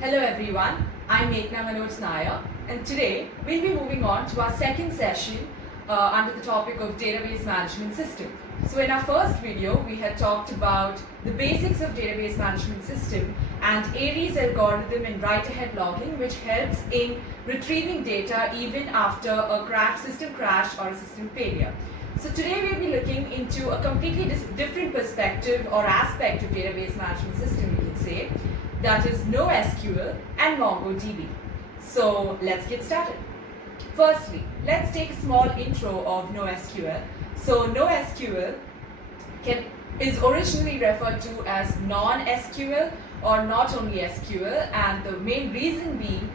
Hello everyone, I'm Nair, and today we'll be moving on to our second session under the topic of database management system. So in our first video, we had talked about the basics of database management system and Aries algorithm in write-ahead logging, which helps in retrieving data even after a system crash or a system failure. So today we'll be looking into a completely different perspective or aspect of database management system, we can say, that is NoSQL and MongoDB. So let's get started. Firstly, let's take a small intro of NoSQL. So NoSQL is originally referred to as non-SQL or not only SQL, and the main reason being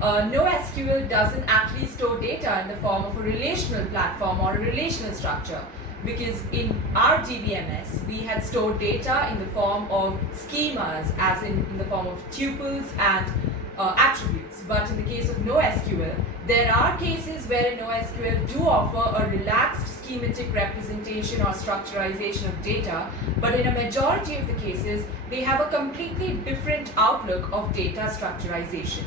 NoSQL doesn't actually store data in the form of a relational platform or a relational structure, because in our DBMS we had stored data in the form of schemas, as in the form of tuples and attributes. But in the case of NoSQL, there are cases where NoSQL do offer a relaxed schematic representation or structurization of data, but in a majority of the cases they have a completely different outlook of data structurization.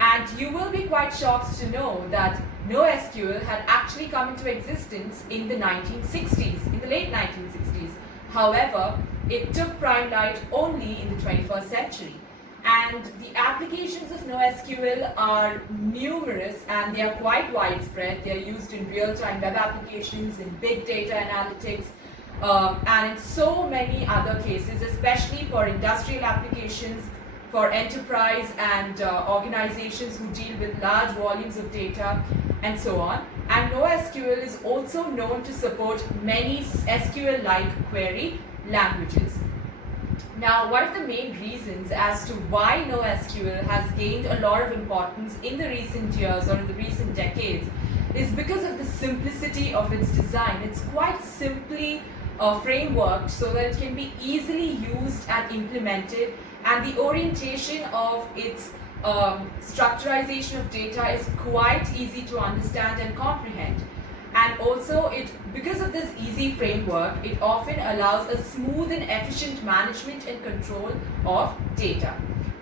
And you will be quite shocked to know that NoSQL had actually come into existence in the 1960s, in the late 1960s. However, it took prime light only in the 21st century. And the applications of NoSQL are numerous and they are quite widespread. They are used in real-time web applications, in big data analytics, and in so many other cases, especially for industrial applications, for enterprise and organizations who deal with large volumes of data and so on. And NoSQL is also known to support many SQL-like query languages. Now, one of the main reasons as to why NoSQL has gained a lot of importance in the recent years or in the recent decades is because of the simplicity of its design. It's quite simply frameworked so that it can be easily used and implemented, and the orientation of its structurization of data is quite easy to understand and comprehend. And also, because of this easy framework, it often allows a smooth and efficient management and control of data.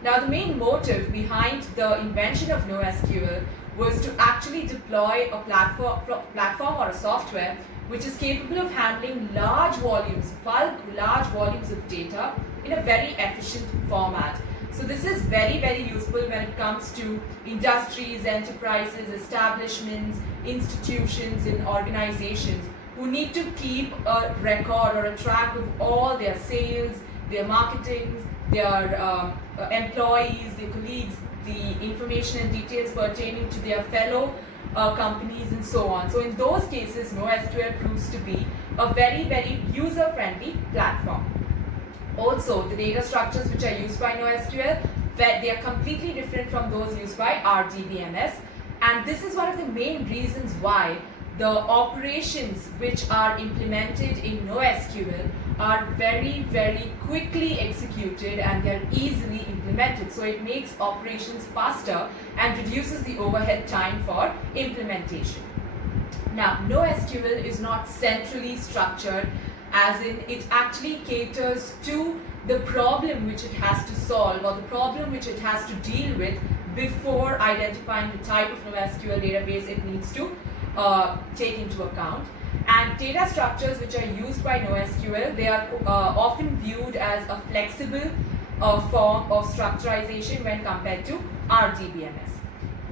Now, the main motive behind the invention of NoSQL was to actually deploy a platform or a software which is capable of handling large volumes of data in a very efficient format. So this is very, very useful when it comes to industries, enterprises, establishments, institutions, and organizations who need to keep a record or a track of all their sales, their marketing, their employees, their colleagues, the information and details pertaining to their fellow companies and so on. So in those cases, NoSQL proves to be a very, very user-friendly platform. Also, the data structures which are used by NoSQL, they are completely different from those used by our DBMS, and this is one of the main reasons why the operations which are implemented in NoSQL are very, very quickly executed and they are easily implemented. So it makes operations faster and reduces the overhead time for implementation. Now, NoSQL is not centrally structured, as in it actually caters to the problem which it has to solve or the problem which it has to deal with before identifying the type of NoSQL database it needs to take into account. And data structures which are used by NoSQL, they are often viewed as a flexible form of structurization when compared to our DBMS.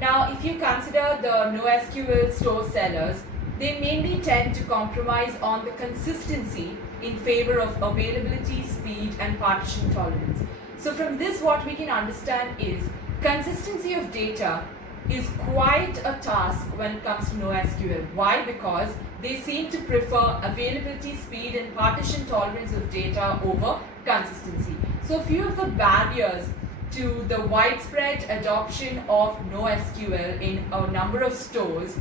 Now, if you consider the NoSQL store sellers, they mainly tend to compromise on the consistency in favor of availability, speed, and partition tolerance. So from this, what we can understand is consistency of data is quite a task when it comes to NoSQL. Why? Because they seem to prefer availability, speed, and partition tolerance of data over consistency. So a few of the barriers to the widespread adoption of NoSQL in a number of stores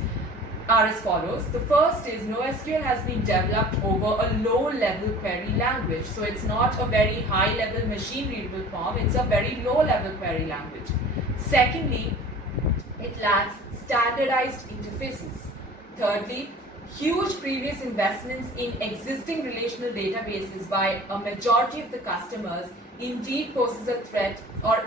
are as follows. The first is NoSQL has been developed over a low-level query language. So it's not a very high-level machine-readable form, it's a very low-level query language. Secondly, it lacks standardized interfaces. Thirdly, huge previous investments in existing relational databases by a majority of the customers indeed poses a threat or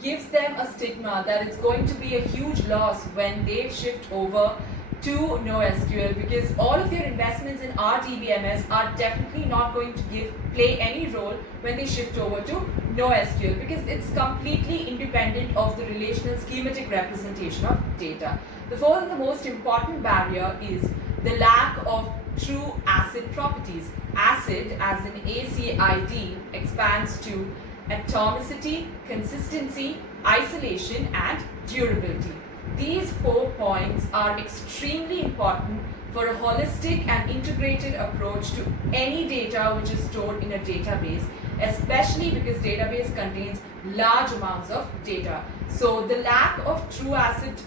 gives them a stigma that it's going to be a huge loss when they shift over to NoSQL, because all of their investments in our DBMS are definitely not going to play any role when they shift over to NoSQL, because it's completely independent of the relational schematic representation of data. The fourth and the most important barrier is the lack of true ACID properties. ACID, as in ACID, expands to atomicity, consistency, isolation, and durability. These 4 points are extremely important for a holistic and integrated approach to any data which is stored in a database, especially because database contains large amounts of data. So the lack of true ACID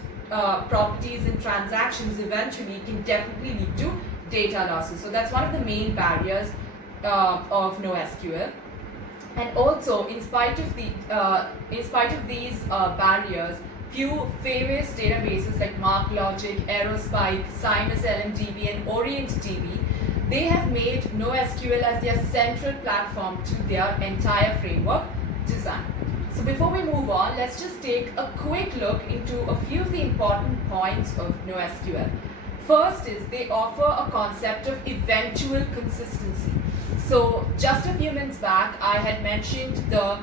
properties in transactions eventually can definitely lead to data losses. So that's one of the main barriers of NoSQL. And also, in spite of these barriers, few famous databases like MarkLogic, Aerospike, Simus LMDB, and OrientDB, they have made NoSQL as their central platform to their entire framework design. So before we move on, let's just take a quick look into a few of the important points of NoSQL. First is they offer a concept of eventual consistency. So just a few minutes back, I had mentioned the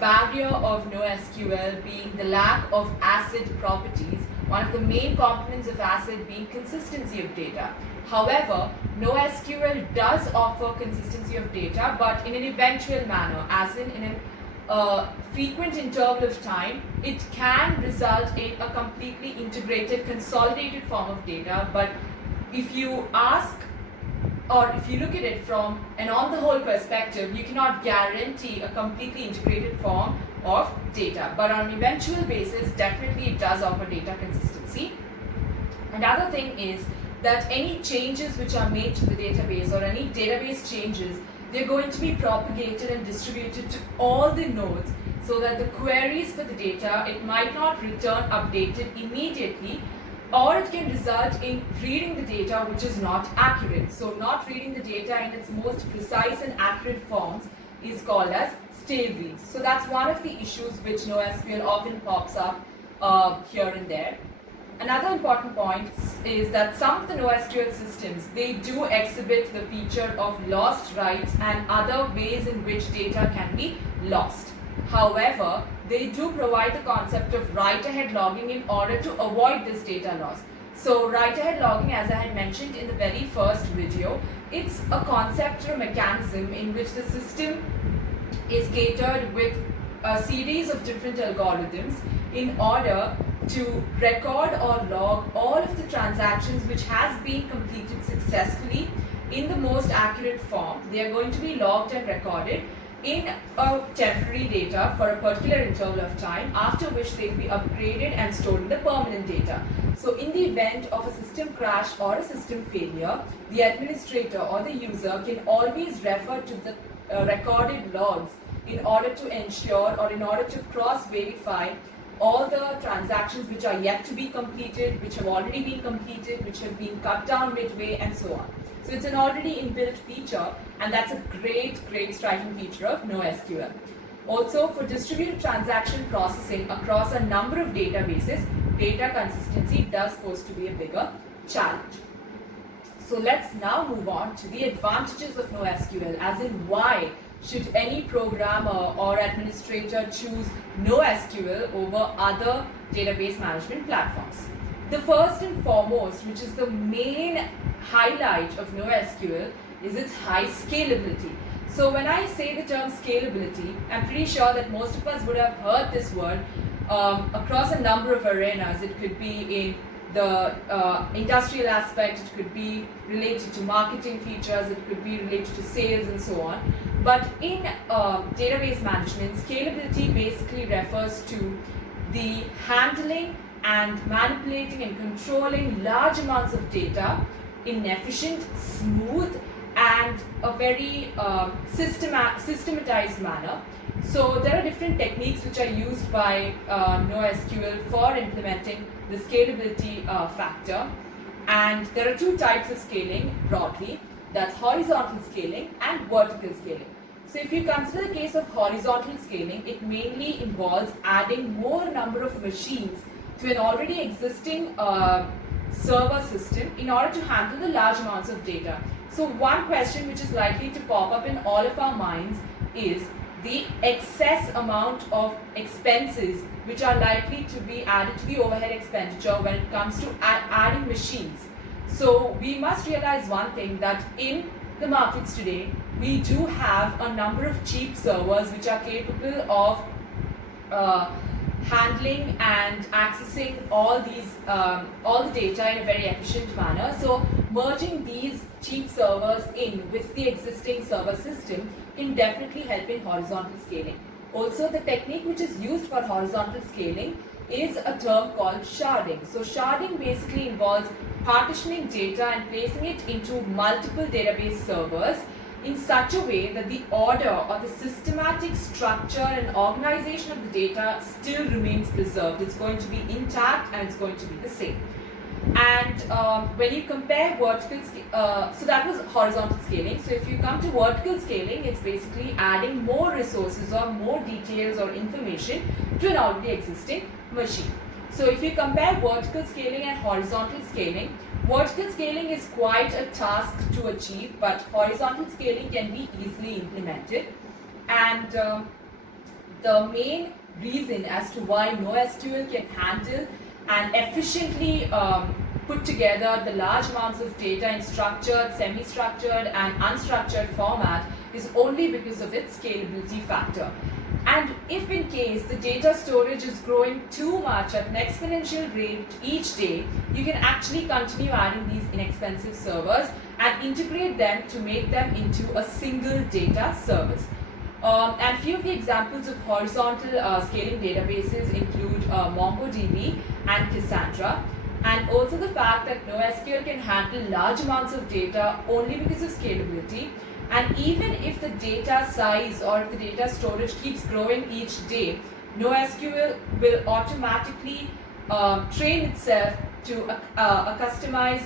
barrier of NoSQL being the lack of ACID properties, one of the main components of ACID being consistency of data. However, NoSQL does offer consistency of data, but in an eventual manner, as in a frequent interval of time. It can result in a completely integrated, consolidated form of data, but if you ask, or if you look at it from an on the whole perspective, you cannot guarantee a completely integrated form of data. But on an eventual basis, definitely it does offer data consistency. Another thing is that any changes which are made to the database, or any database changes, they're going to be propagated and distributed to all the nodes, so that the queries for the data, it might not return updated immediately, or it can result in reading the data which is not accurate. So not reading the data in its most precise and accurate forms is called as stale reads. So that's one of the issues which NoSQL often pops up here and there. Another important point is that some of the NoSQL systems, they do exhibit the feature of lost writes and other ways in which data can be lost. However, they do provide the concept of write-ahead logging in order to avoid this data loss. So write-ahead logging, as I had mentioned in the very first video, it's a concept or a mechanism in which the system is catered with a series of different algorithms in order to record or log all of the transactions which has been completed successfully in the most accurate form. They are going to be logged and recorded in a temporary data for a particular interval of time, after which they will be upgraded and stored in the permanent data. So in the event of a system crash or a system failure, the administrator or the user can always refer to the recorded logs in order to ensure, or in order to cross-verify all the transactions which are yet to be completed, which have already been completed, which have been cut down midway, and so on. So it's an already inbuilt feature, and that's a great striking feature of NoSQL. Also, for distributed transaction processing across a number of databases, data consistency does pose to be a bigger challenge. So let's now move on to the advantages of NoSQL, as in why should any programmer or administrator choose NoSQL over other database management platforms. The first and foremost, which is the main highlight of NoSQL, is its high scalability. So when I say the term scalability, I'm pretty sure that most of us would have heard this word across a number of arenas. It could be in the industrial aspect, it could be related to marketing features, it could be related to sales, and so on. But in database management, scalability basically refers to the handling and manipulating and controlling large amounts of data in an efficient, smooth, and a very systematized manner. So there are different techniques which are used by NoSQL for implementing the scalability factor, and there are two types of scaling broadly. That's horizontal scaling and vertical scaling. So if you consider the case of horizontal scaling, it mainly involves adding more number of machines to an already existing server system in order to handle the large amounts of data. So one question which is likely to pop up in all of our minds is the excess amount of expenses which are likely to be added to the overhead expenditure when it comes to adding machines. So we must realize one thing, that in the markets today, we do have a number of cheap servers which are capable of handling and accessing all the data in a very efficient manner. So merging these cheap servers in with the existing server system can definitely help in horizontal scaling. Also, the technique which is used for horizontal scaling is a term called sharding. So sharding basically involves partitioning data and placing it into multiple database servers in such a way that the order or the systematic structure and organization of the data still remains preserved. It's going to be intact and it's going to be the same. And when you compare vertical so that was horizontal scaling. So if you come to vertical scaling, it's basically adding more resources or more details or information to an already existing machine. So if you compare vertical scaling and horizontal scaling, vertical scaling is quite a task to achieve, but horizontal scaling can be easily implemented. And the main reason as to why NoSQL can handle and efficiently put together the large amounts of data in structured, semi-structured and unstructured format is only because of its scalability factor. And if in case the data storage is growing too much at an exponential rate each day, you can actually continue adding these inexpensive servers and integrate them to make them into a single data service. And few of the examples of horizontal scaling databases include MongoDB and Cassandra. And also the fact that NoSQL can handle large amounts of data only because of scalability. And even if the data size or if the data storage keeps growing each day, NoSQL will automatically train itself to customize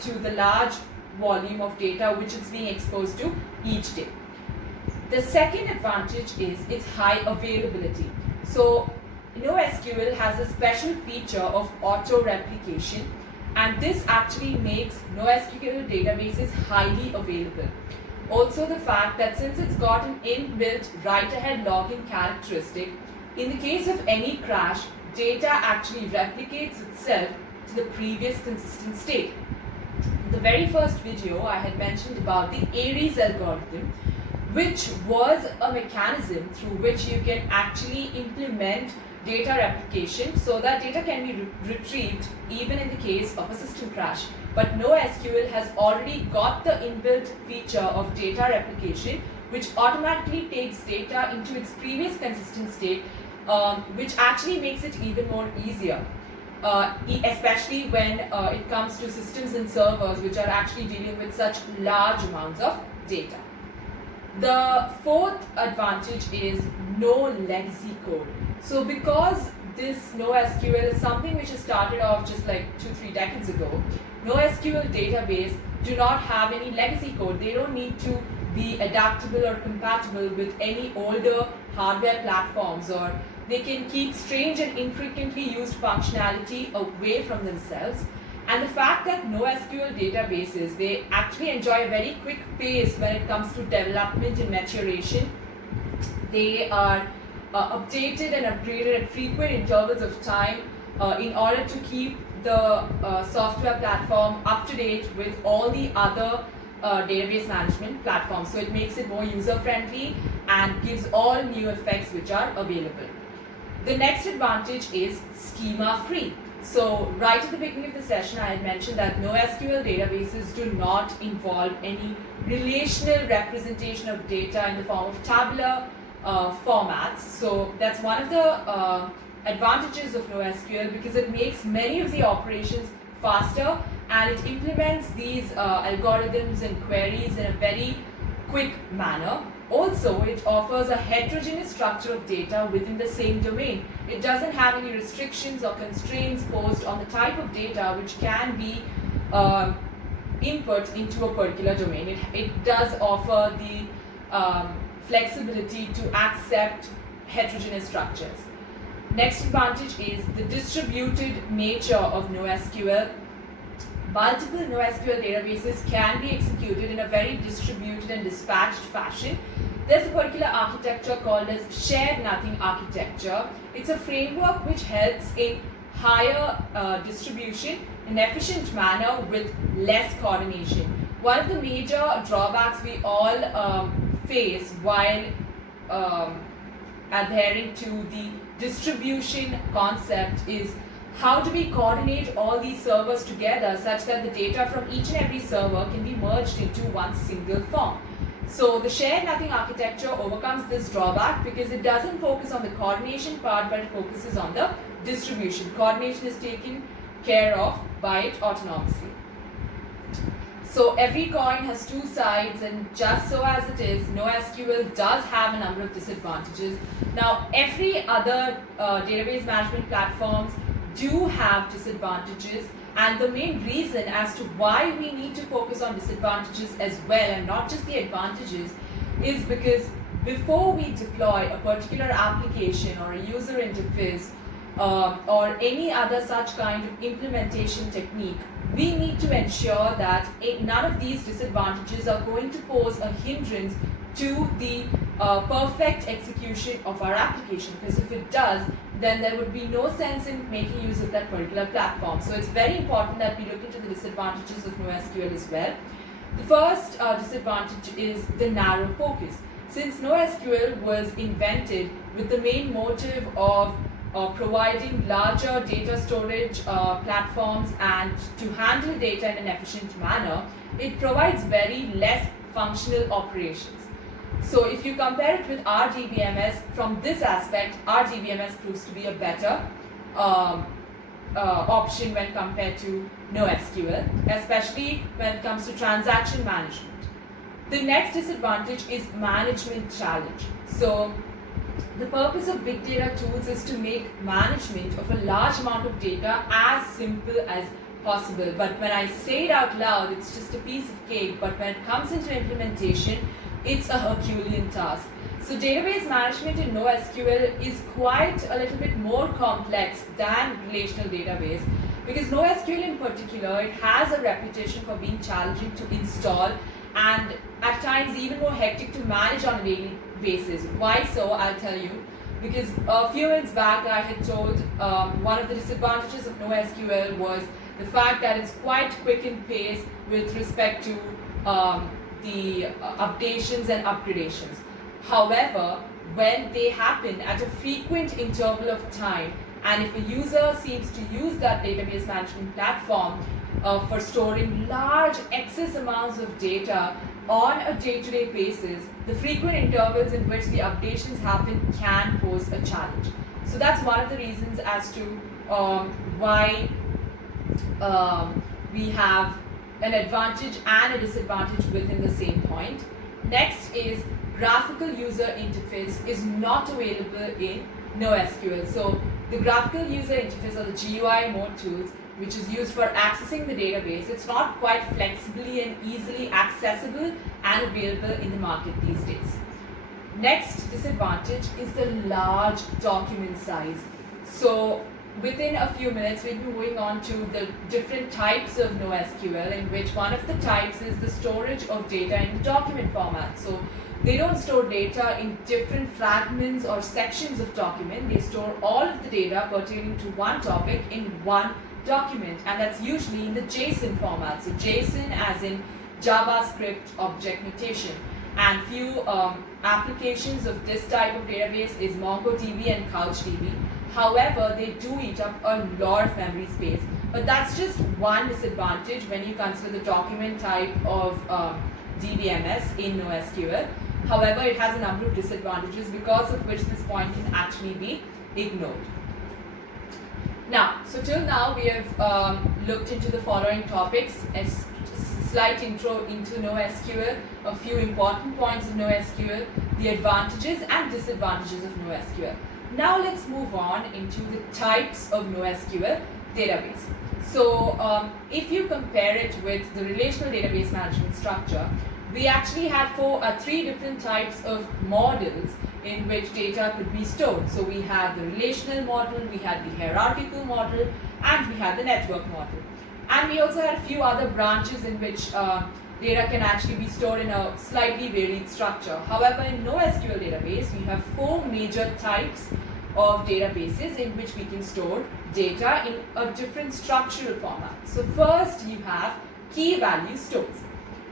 to the large volume of data which it's being exposed to each day. The second advantage is its high availability. So NoSQL has a special feature of auto replication, and this actually makes NoSQL databases highly available. Also the fact that since it's got an inbuilt write-ahead logging characteristic, in the case of any crash, data actually replicates itself to the previous consistent state. In the very first video, I had mentioned about the Aries algorithm, which was a mechanism through which you can actually implement data replication so that data can be retrieved even in the case of a system crash. But NoSQL has already got the inbuilt feature of data replication, which automatically takes data into its previous consistent state, which actually makes it even more easier, especially when it comes to systems and servers which are actually dealing with such large amounts of data. The fourth advantage is no legacy code. So because this NoSQL is something which has started off just like 2-3 decades ago, NoSQL database do not have any legacy code. They don't need to be adaptable or compatible with any older hardware platforms, or they can keep strange and infrequently used functionality away from themselves. And the fact that NoSQL databases, they actually enjoy a very quick pace when it comes to development and maturation. They are updated and upgraded at frequent intervals of time in order to keep the software platform up to date with all the other database management platforms. So it makes it more user-friendly and gives all new effects which are available. The next advantage is schema-free. So right at the beginning of the session, I had mentioned that NoSQL databases do not involve any relational representation of data in the form of tabular formats. So that's one of the advantages of NoSQL, because it makes many of the operations faster and it implements these algorithms and queries in a very quick manner. Also, it offers a heterogeneous structure of data within the same domain. It doesn't have any restrictions or constraints posed on the type of data which can be input into a particular domain. It does offer the flexibility to accept heterogeneous structures. Next advantage is the distributed nature of NoSQL. Multiple NoSQL databases can be executed in a very distributed and dispatched fashion. There's a particular architecture called as shared nothing architecture. It's a framework which helps in higher distribution in an efficient manner with less coordination. One of the major drawbacks we all face while adhering to the distribution concept is how do we coordinate all these servers together such that the data from each and every server can be merged into one single form. So the shared nothing architecture overcomes this drawback because it doesn't focus on the coordination part, but it focuses on the distribution. Coordination is taken care of by it autonomously. So every coin has two sides, and just so as it is, NoSQL does have a number of disadvantages. Now, every other database management platforms do have disadvantages, and the main reason as to why we need to focus on disadvantages as well and not just the advantages is because before we deploy a particular application or a user interface or any other such kind of implementation technique, we need to ensure that none of these disadvantages are going to pose a hindrance to the perfect execution of our application, because if it does, then there would be no sense in making use of that particular platform. So it's very important that we look into the disadvantages of NoSQL as well. The first disadvantage is the narrow focus. Since NoSQL was invented with the main motive of providing larger data storage platforms and to handle data in an efficient manner, it provides very less functional operations. So if you compare it with our DBMS, from this aspect, our DBMS proves to be a better option when compared to NoSQL, especially when it comes to transaction management. The next disadvantage is management challenge. So the purpose of big data tools is to make management of a large amount of data as simple as possible. But when I say it out loud, it's just a piece of cake. But when it comes into implementation, it's a Herculean task. So database management in NoSQL is quite a little bit more complex than relational database, because NoSQL in particular, it has a reputation for being challenging to install and at times even more hectic to manage on a daily basis. Why so? I'll tell you. Because a few minutes back I had told one of the disadvantages of NoSQL was the fact that it's quite quick in pace with respect to the updations and upgradations. However, when they happen at a frequent interval of time, and if a user seems to use that database management platform for storing large excess amounts of data on a day-to-day basis, the frequent intervals in which the updations happen can pose a challenge. So that's one of the reasons as to why we have an advantage and a disadvantage within the same point. Next is graphical user interface is not available in NoSQL. So the graphical user interface, or the GUI mode tools, which is used for accessing the database, it's not quite flexibly and easily accessible and available in the market these days. Next disadvantage is the large document size. So within a few minutes, we'll be moving on to the different types of NoSQL, in which one of the types is the storage of data in document format. So they don't store data in different fragments or sections of document. They store all of the data pertaining to one topic in one document, and that's usually in the JSON format. So JSON as in JavaScript object notation. And few applications of this type of database is MongoDB and CouchDB. However, they do eat up a lot of memory space. But that's just one disadvantage when you consider the document type of DBMS in NoSQL. However, it has a number of disadvantages because of which this point can actually be ignored. Now, so till now we have looked into the following topics: a slight intro into NoSQL, a few important points of NoSQL, the advantages and disadvantages of NoSQL. Now let's move on into the types of NoSQL database. So if you compare it with the relational database management structure, we actually had three different types of models in which data could be stored. So we had the relational model, we had the hierarchical model, and we had the network model. And we also had a few other branches in which data can actually be stored in a slightly varied structure. However, in NoSQL database, we have four major types of databases in which we can store data in a different structural format. So first you have key value stores.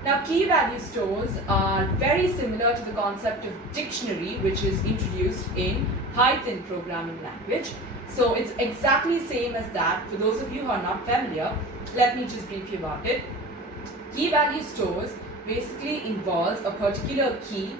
Now key value stores are very similar to the concept of dictionary, which is introduced in Python programming language. So it's exactly same as that. For those of you who are not familiar, let me just brief you about it. Key value stores basically involves a particular key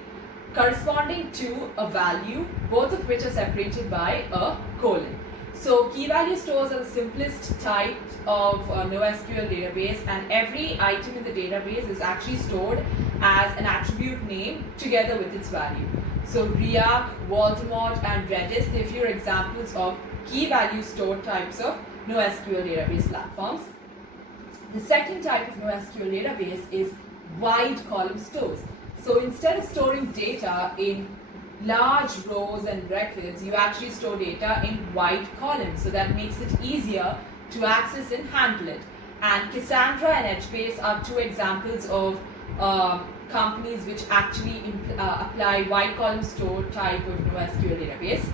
corresponding to a value, both of which are separated by a colon. So key value stores are the simplest type of NoSQL database, and every item in the database is actually stored as an attribute name together with its value. So React, Voldemort, and Redis, they're few examples of key value store types of NoSQL database platforms. The second type of NoSQL database is wide column stores. So instead of storing data in large rows and records, you actually store data in wide columns. So that makes it easier to access and handle it. And Cassandra and HBase are two examples of companies which actually apply wide column store type of NoSQL database.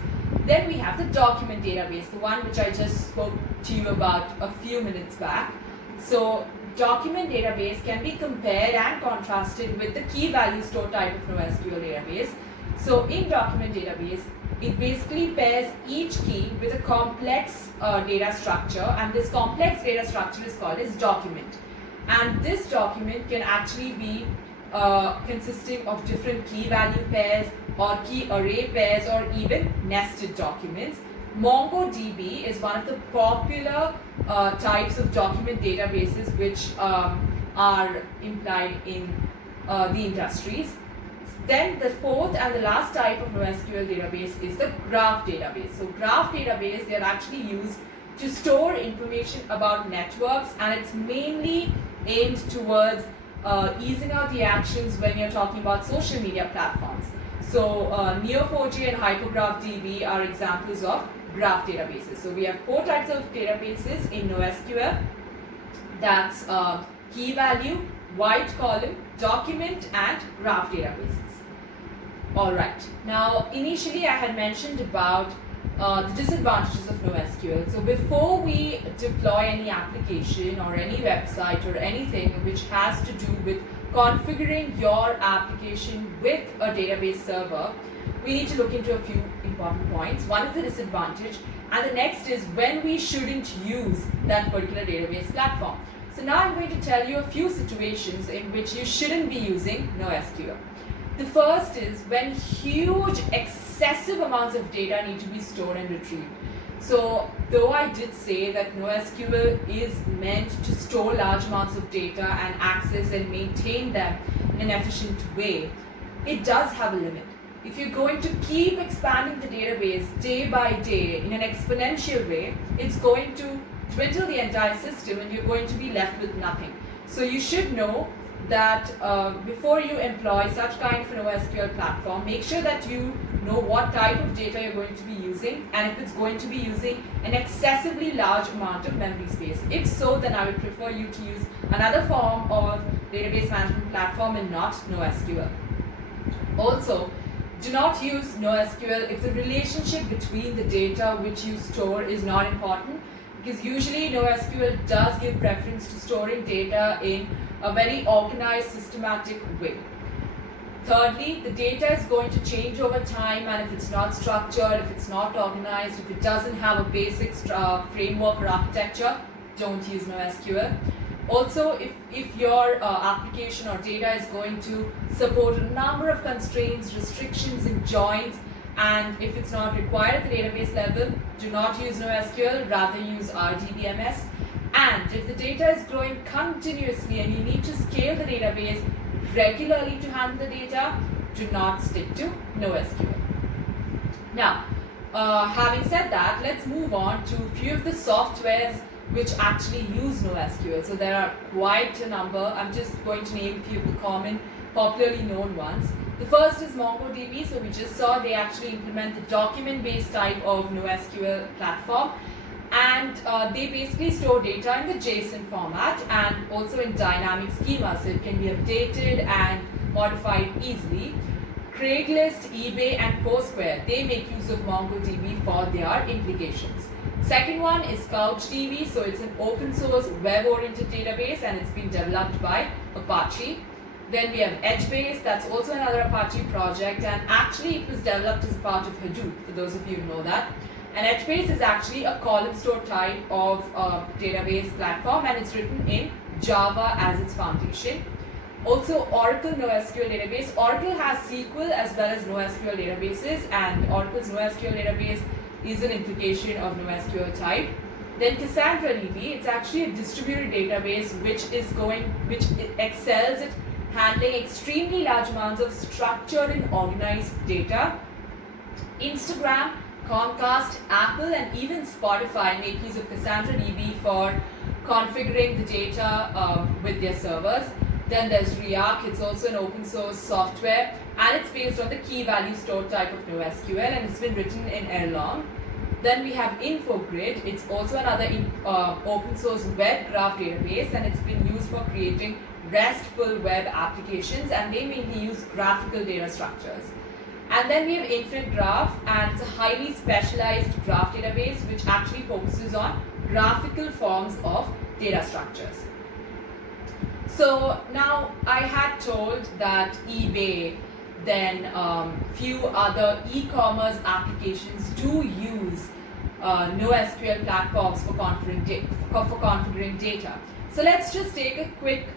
Then we have the document database, the one which I just spoke to you about a few minutes back. So document database can be compared and contrasted with the key value store type of NoSQL database. So in document database, it basically pairs each key with a complex data structure, and this complex data structure is called as document. And this document can actually be consisting of different key value pairs or key array pairs or even nested documents. MongoDB is one of the popular types of document databases which are implied in the industries. Then the fourth and the last type of NoSQL database is the graph database. So graph database, they are actually used to store information about networks, and it's mainly aimed towards easing out the actions when you're talking about social media platforms. So Neo4j and HyperGraphDB are examples of graph databases. So we have four types of databases in NoSQL. That's key value, wide column, document, and graph databases. Alright, now initially I had mentioned about the disadvantages of NoSQL. So before we deploy any application or any website or anything which has to do with configuring your application with a database server, we need to look into a few important points. One is the disadvantage, and the next is when we shouldn't use that particular database platform. So now I'm going to tell you a few situations in which you shouldn't be using NoSQL. The first is when huge, excessive amounts of data need to be stored and retrieved. So though I did say that NoSQL is meant to store large amounts of data and access and maintain them in an efficient way, it does have a limit. If you're going to keep expanding the database day by day in an exponential way, it's going to dwindle the entire system and you're going to be left with nothing. So you should know that before you employ such kind of an NoSQL platform, make sure that you know what type of data you're going to be using and if it's going to be using an excessively large amount of memory space. If so, then I would prefer you to use another form of database management platform and not NoSQL. Also, do not use NoSQL if the relationship between the data which you store is not important, because usually NoSQL does give preference to storing data in a very organized, systematic way. Thirdly, the data is going to change over time, and if it's not structured, if it's not organized, if it doesn't have a basic framework or architecture, don't use NoSQL. Also, if your application or data is going to support a number of constraints, restrictions, and joins, and if it's not required at the database level, do not use NoSQL, rather use DBMS. And if the data is growing continuously and you need to scale the database regularly to handle the data, do not stick to NoSQL. Now, having said that, let's move on to a few of the softwares which actually use NoSQL. So there are quite a number. I'm just going to name a few of the common popularly known ones. The first is MongoDB. So we just saw they actually implement the document-based type of NoSQL platform, and they basically store data in the JSON format and also in dynamic schema, so it can be updated and modified easily. Craigslist, eBay, and Foursquare, they make use of MongoDB for their implications. Second one is CouchDB. So it's an open source web-oriented database and it's been developed by Apache. Then we have Edgebase, that's also another Apache project, and actually it was developed as part of Hadoop, for those of you who know that. And Edgebase is actually a column store type of database platform, and it's written in Java as its foundation. Also, Oracle NoSQL database. Oracle has SQL as well as NoSQL databases, and Oracle's NoSQL database is an implication of NoSQL type. Then Cassandra DB, it's actually a distributed database which excels at handling extremely large amounts of structured and organized data. Instagram, Comcast, Apple, and even Spotify make use of Cassandra DB for configuring the data with their servers. Then there's React, it's also an open source software, and it's based on the key value store type of NoSQL, and it's been written in Erlang. Then we have InfoGrid, it's also another open source web graph database, and it's been used for creating RESTful web applications, and they mainly use graphical data structures. And then we have Infinite Graph, and it's a highly specialized graph database which actually focuses on graphical forms of data structures. So now I had told that eBay, then few other e-commerce applications do use NoSQL platforms for configuring data. So let's just take a quick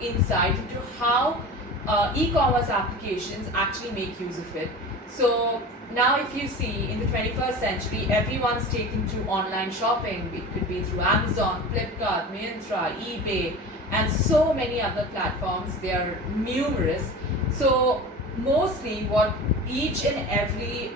insight into how e-commerce applications actually make use of it. So now if you see, in the 21st century, everyone's taken to online shopping. It could be through Amazon, Flipkart, Myntra, eBay, and so many other platforms. They are numerous. So mostly what each and every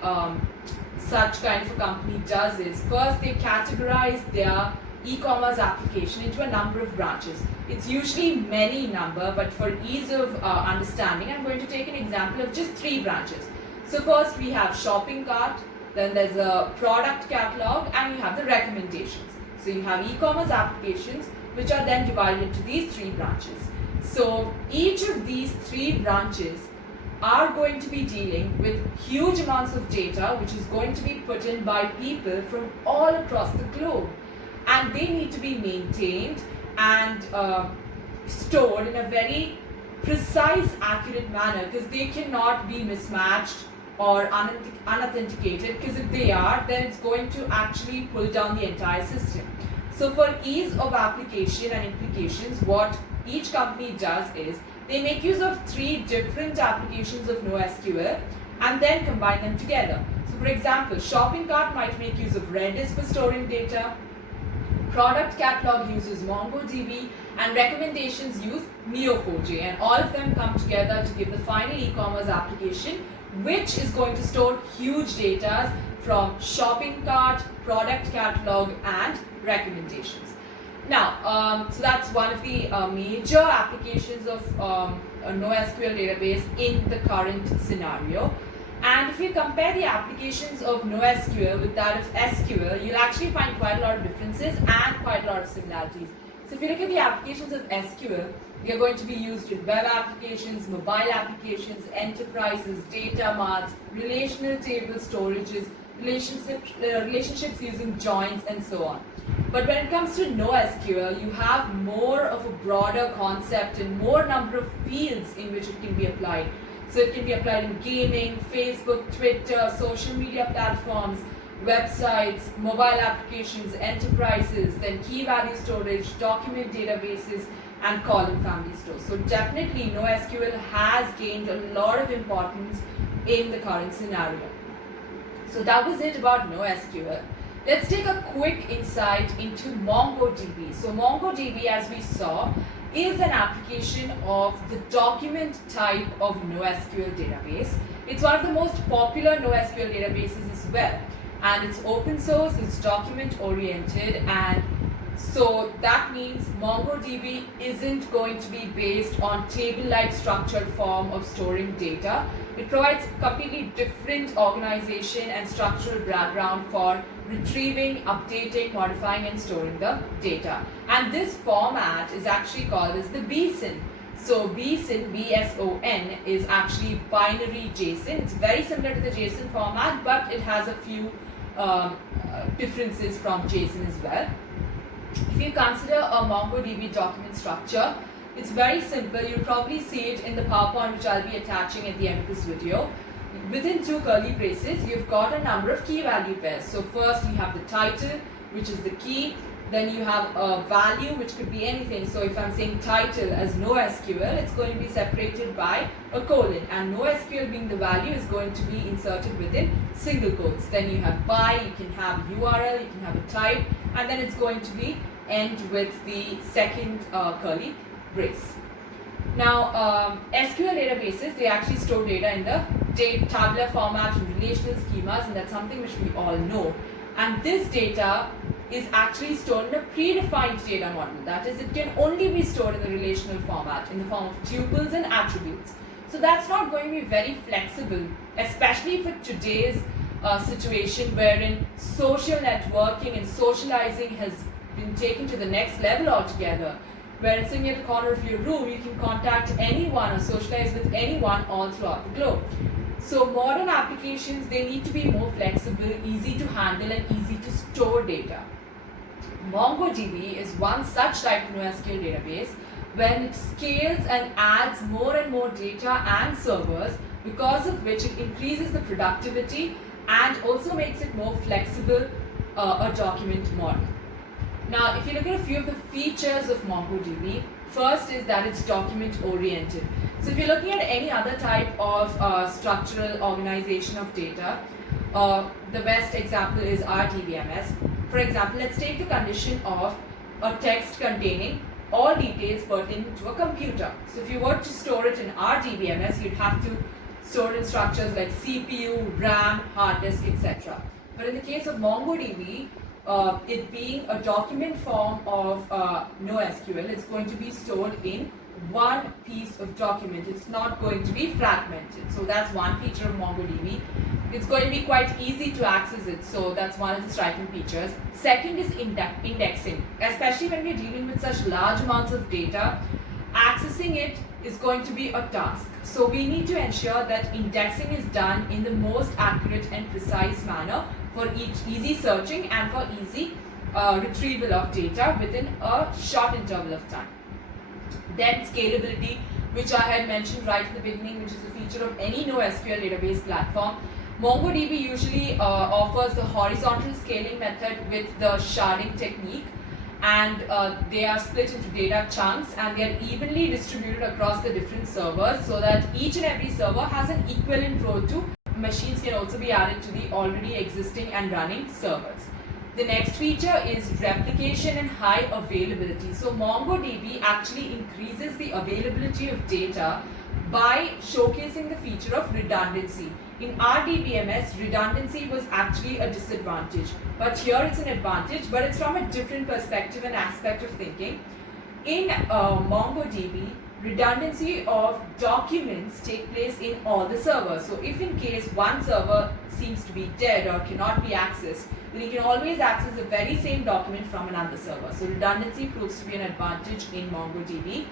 such kind of a company does is, first they categorize their e-commerce application into a number of branches. It's usually many number, but for ease of understanding, I'm going to take an example of just 3 branches. So first we have shopping cart, then there's a product catalog, and you have the recommendations. So you have e-commerce applications which are then divided into these 3 branches. So each of these 3 branches are going to be dealing with huge amounts of data which is going to be put in by people from all across the globe, and they need to be maintained and stored in a very precise, accurate manner, because they cannot be mismatched or unauthenticated, because if they are, then it's going to actually pull down the entire system. So for ease of application and implications, what each company does is they make use of 3 different applications of NoSQL and then combine them together. So for example, shopping cart might make use of Redis for storing data, product catalog uses MongoDB, and recommendations use Neo4j, and all of them come together to give the final e-commerce application which is going to store huge data from shopping cart, product catalog, and recommendations. Now, so that's one of the major applications of a NoSQL database in the current scenario. And if you compare the applications of NoSQL with that of SQL, you'll actually find quite a lot of differences and quite a lot of similarities. So if you look at the applications of SQL, they are going to be used in web applications, mobile applications, enterprises, data marts, relational table storages, relationships using joins, and so on. But when it comes to NoSQL, you have more of a broader concept and more number of fields in which it can be applied. So it can be applied in gaming, Facebook, Twitter, social media platforms, websites, mobile applications, enterprises, then key value storage, document databases, and column family stores. So definitely NoSQL has gained a lot of importance in the current scenario. So that was it about NoSQL. Let's take a quick insight into MongoDB. So MongoDB, as we saw, is an application of the document type of NoSQL database. It's one of the most popular NoSQL databases as well. And it's open source, it's document oriented, and So that means MongoDB isn't going to be based on table-like structured form of storing data. It provides completely different organization and structural background for retrieving, updating, modifying and storing the data. And this format is actually called as the BSON. So BSON, B-S-O-N, is actually binary JSON. It's very similar to the JSON format, but it has a few differences from JSON as well. If you consider a MongoDB document structure, it's very simple. You'll probably see it in the PowerPoint, which I'll be attaching at the end of this video. Within two curly braces, you've got a number of key value pairs. So first you have the title, which is the key. Then you have a value, which could be anything. So if I'm saying title as NoSQL, it's going to be separated by a colon, and NoSQL being the value is going to be inserted within single quotes. Then you have by, you can have URL, you can have a type, and then it's going to be end with the second curly brace. Now, SQL databases, they actually store data in the tabular format and relational schemas, and that's something which we all know. And this data is actually stored in a predefined data model. That is, it can only be stored in the relational format in the form of tuples and attributes. So that's not going to be very flexible, especially for today's situation wherein social networking and socializing has been taken to the next level altogether. Wherein sitting at the corner of your room, you can contact anyone or socialize with anyone all throughout the globe. So modern applications, they need to be more flexible, easy to handle and easy to store data. MongoDB is one such type of NoSQL database when it scales and adds more and more data and servers, because of which it increases the productivity and also makes it more flexible, a document model. Now, if you look at a few of the features of MongoDB, first is that it's document oriented. So if you're looking at any other type of structural organization of data, the best example is our DBMS. For example, let's take the condition of a text containing all details pertaining to a computer. So if you were to store it in our DBMS, you'd have to store it in structures like CPU, RAM, hard disk, etc. But in the case of MongoDB, it being a document form of NoSQL, it's going to be stored in one piece of document. It's not going to be fragmented. So that's one feature of MongoDB. It's going to be quite easy to access it. So that's one of the striking features. Second is indexing. Especially when we're dealing with such large amounts of data, accessing it is going to be a task. So we need to ensure that indexing is done in the most accurate and precise manner for easy searching and for easy retrieval of data within a short interval of time. Then scalability, which I had mentioned right at the beginning, which is a feature of any NoSQL database platform. MongoDB usually offers the horizontal scaling method with the sharding technique, and they are split into data chunks and they are evenly distributed across the different servers so that each and every server has an equivalent role to. Machines can also be added to the already existing and running servers. The next feature is replication and high availability. So MongoDB actually increases the availability of data by showcasing the feature of redundancy. In our DBMS, redundancy was actually a disadvantage, but here it's an advantage, but it's from a different perspective and aspect of thinking. In MongoDB, redundancy of documents take place in all the servers. So if in case one server seems to be dead or cannot be accessed, then you can always access the very same document from another server. So redundancy proves to be an advantage in MongoDB.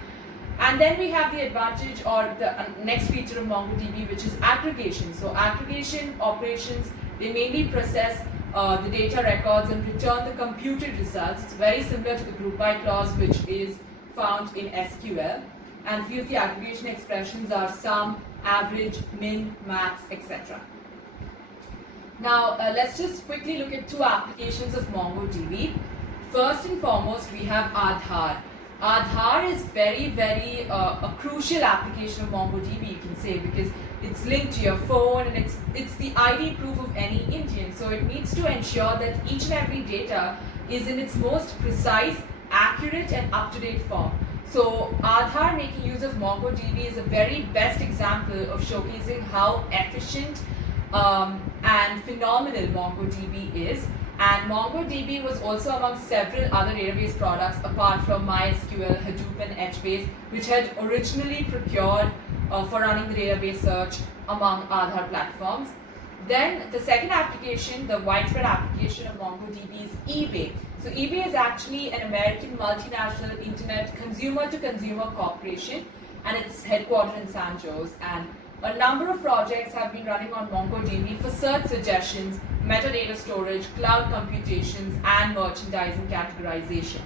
And then we have the advantage or the next feature of MongoDB, which is aggregation. So aggregation operations, they mainly process the data records and return the computed results. It's very similar to the group by clause, which is found in SQL. And few of the aggregation expressions are sum, average, min, max, etc. Now, let's just quickly look at two applications of MongoDB. First and foremost, we have Aadhaar. Aadhaar is very, a crucial application of MongoDB, you can say, because it's linked to your phone and it's the ID proof of any Indian. So it needs to ensure that each and every data is in its most precise, accurate and up-to-date form. So Aadhaar making use of MongoDB is a very best example of showcasing how efficient and phenomenal MongoDB is. And MongoDB was also among several other database products apart from MySQL, Hadoop, and HBase, which had originally procured for running the database search among other platforms. Then the second application, the widespread application of MongoDB, is eBay. So eBay is actually an American multinational internet consumer-to-consumer corporation, and it's headquartered in San Jose. And a number of projects have been running on MongoDB for search suggestions, metadata storage, cloud computations, and merchandising categorization.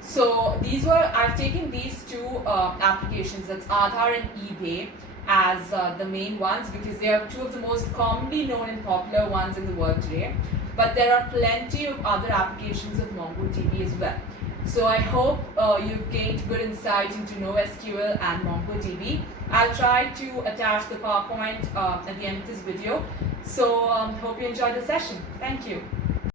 So I've taken these two applications, that's Aadhaar and eBay, as the main ones because they are two of the most commonly known and popular ones in the world today. But there are plenty of other applications of MongoDB as well. So I hope you've gained good insight into NoSQL and MongoDB. I'll try to attach the PowerPoint at the end of this video. So hope you enjoyed the session. Thank you.